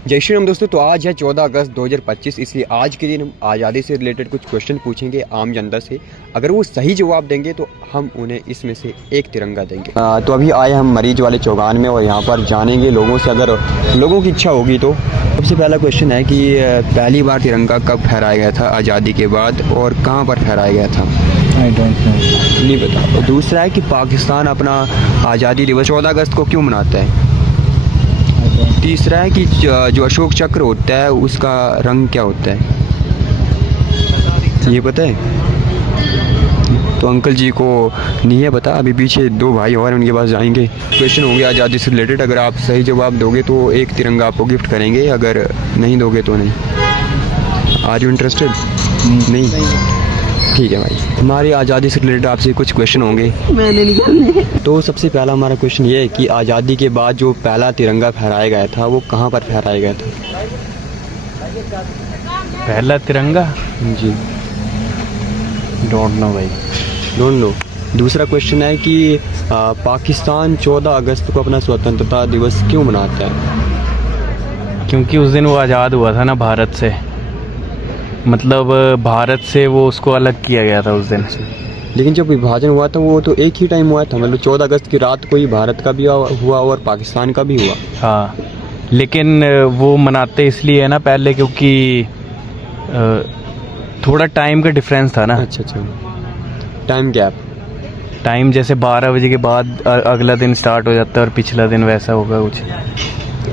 जय श्री राम दोस्तों। तो आज है 14 अगस्त 2025, इसलिए आज के दिन हम आज़ादी से रिलेटेड कुछ क्वेश्चन पूछेंगे आम जनता से। अगर वो सही जवाब देंगे तो हम उन्हें इसमें से एक तिरंगा देंगे। तो अभी आए हम मरीज वाले चौगान में और यहाँ पर जानेंगे लोगों से, अगर लोगों की इच्छा होगी तो। सबसे पहला क्वेश्चन है कि पहली बार तिरंगा कब फहराया गया था आज़ादी के बाद और कहाँ पर फहराया गया था? आई डोंट नो, नहीं पता। और दूसरा है कि पाकिस्तान अपना आज़ादी दिवस 14 अगस्त को क्यों मनाता है? तीसरा है कि जो अशोक चक्र होता है उसका रंग क्या होता है, ये पता है? तो अंकल जी को नहीं है पता। अभी पीछे दो भाई और उनके पास जाएंगे। क्वेश्चन होंगे आज़ादी से रिलेटेड। अगर आप सही जवाब दोगे तो एक तिरंगा आपको गिफ्ट करेंगे, अगर नहीं दोगे तो नहीं। Are you interested? नहीं। ठीक है भाई, हमारी आज़ादी से रिलेटेड आपसे कुछ क्वेश्चन होंगे। मैंने निकालने। तो सबसे पहला हमारा क्वेश्चन ये है कि आज़ादी के बाद जो पहला तिरंगा फहराया गया था वो कहाँ पर फहराया गया था? पहला तिरंगा? जी डोंट नो भाई, डोंट नो। दूसरा क्वेश्चन है कि पाकिस्तान 14 अगस्त को अपना स्वतंत्रता दिवस क्यों मनाता है? क्योंकि उस दिन वो आज़ाद हुआ था ना भारत से, मतलब भारत से वो उसको अलग किया गया था उस दिन। लेकिन जब विभाजन हुआ था वो तो एक ही टाइम हुआ था, मतलब 14 अगस्त की रात को ही भारत का भी हुआ और पाकिस्तान का भी हुआ। हाँ, लेकिन वो मनाते इसलिए है ना पहले, क्योंकि थोड़ा टाइम का डिफरेंस था ना। अच्छा, टाइम गैप। टाइम जैसे 12 बजे के बाद अगला दिन स्टार्ट हो जाता है और पिछला दिन वैसा होगा कुछ।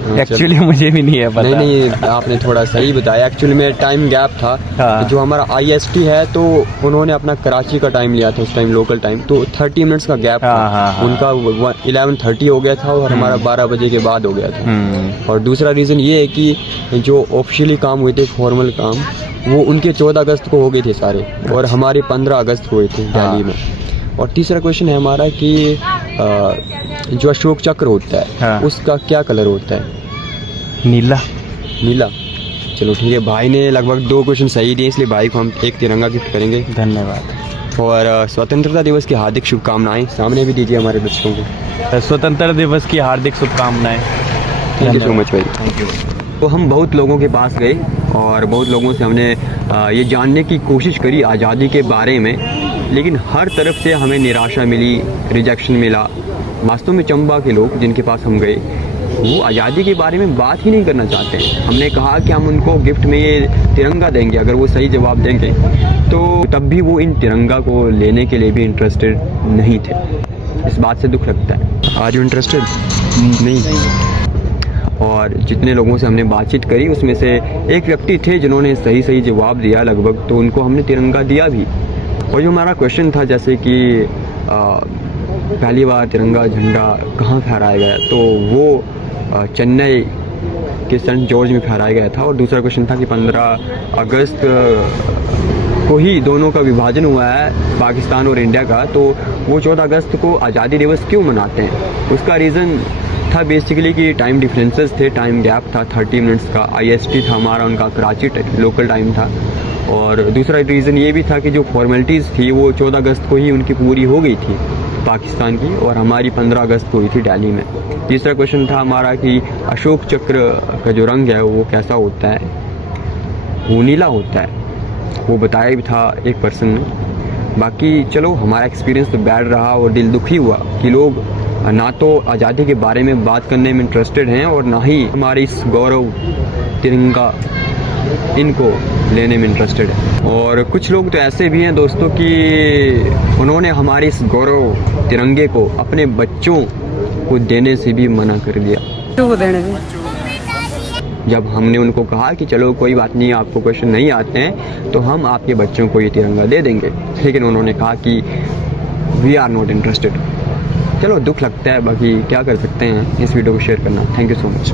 एक्चुअली मुझे भी नहीं है पता। नहीं, आपने थोड़ा सही बताया। एक्चुअली में टाइम गैप था। हाँ। जो हमारा IST है तो उन्होंने अपना कराची का टाइम लिया था उस टाइम, लोकल टाइम, तो 30 मिनट्स का गैप था। हाँ। उनका 11:30 हो गया था और हमारा 12 बजे के बाद हो गया था। और दूसरा रीज़न ये है कि जो ऑफिशियली काम हुए थे, फॉर्मल काम, वो उनके 14 अगस्त को हो गए थे सारे, और हमारे 15 अगस्त को हुए थे दिल्ली में। और तीसरा क्वेश्चन है हमारा कि जो अशोक चक्र होता है उसका क्या कलर होता है? नीला। नीला। चलो ठीक है, भाई ने लगभग 2 क्वेश्चन सही दिए, इसलिए भाई को हम एक तिरंगा गिफ्ट करेंगे। धन्यवाद। और स्वतंत्रता दिवस की हार्दिक शुभकामनाएं सामने भी दीजिए हमारे बच्चों को। स्वतंत्रता दिवस की हार्दिक शुभकामनाएं। थैंक यू सो मच भाई। Thank you. तो हम बहुत लोगों के पास गए और बहुत लोगों से हमने ये जानने की कोशिश करी आज़ादी के बारे में, लेकिन हर तरफ से हमें निराशा मिली, रिजेक्शन मिला। वास्तव में चंबा के लोग जिनके पास हम गए वो आज़ादी के बारे में बात ही नहीं करना चाहते हैं। हमने कहा कि हम उनको गिफ्ट में ये तिरंगा देंगे अगर वो सही जवाब देंगे, तो तब भी वो इन तिरंगा को लेने के लिए भी इंटरेस्टेड नहीं थे। इस बात से दुख लगता है। Are you interested? नहीं। और जितने लोगों से हमने बातचीत करी उसमें से एक व्यक्ति थे जिन्होंने सही जवाब दिया लगभग, तो उनको हमने तिरंगा दिया भी। और जो हमारा क्वेश्चन था जैसे कि पहली बार तिरंगा झंडा कहाँ फहराया गया, तो वो चेन्नई के सेंट जॉर्ज में फहराया गया था। और दूसरा क्वेश्चन था कि 15 अगस्त को ही दोनों का विभाजन हुआ है, पाकिस्तान और इंडिया का, तो वो 14 अगस्त को आज़ादी दिवस क्यों मनाते हैं? उसका रीज़न था बेसिकली कि टाइम डिफरेंसेस थे, टाइम गैप था 30 मिनट्स का। IST था हमारा, उनका कराची लोकल टाइम था। और दूसरा रीज़न ये भी था कि जो फॉर्मेलिटीज़ थी वो 14 अगस्त को ही उनकी पूरी हो गई थी पाकिस्तान की, और हमारी 15 अगस्त को हुई थी दिल्ली में। तीसरा क्वेश्चन था हमारा कि अशोक चक्र का जो रंग है वो कैसा होता है? वो नीला होता है, वो बताया भी था एक पर्सन ने। बाकी चलो, हमारा एक्सपीरियंस तो बैड रहा और दिल दुखी हुआ कि लोग ना तो आज़ादी के बारे में बात करने में इंटरेस्टेड हैं और ना ही हमारे इस गौरव तिरंगा इनको लेने में इंटरेस्टेड है। और कुछ लोग तो ऐसे भी हैं दोस्तों कि उन्होंने हमारे इस गौरव तिरंगे को अपने बच्चों को देने से भी मना कर दिया। जब हमने उनको कहा कि चलो कोई बात नहीं, आपको क्वेश्चन नहीं आते हैं तो हम आपके बच्चों को ये तिरंगा दे देंगे, लेकिन उन्होंने कहा कि वी आर नॉट इंटरेस्टेड। चलो दुख लगता है, बाकी क्या कर सकते हैं। इस वीडियो को शेयर करना। Thank you so much.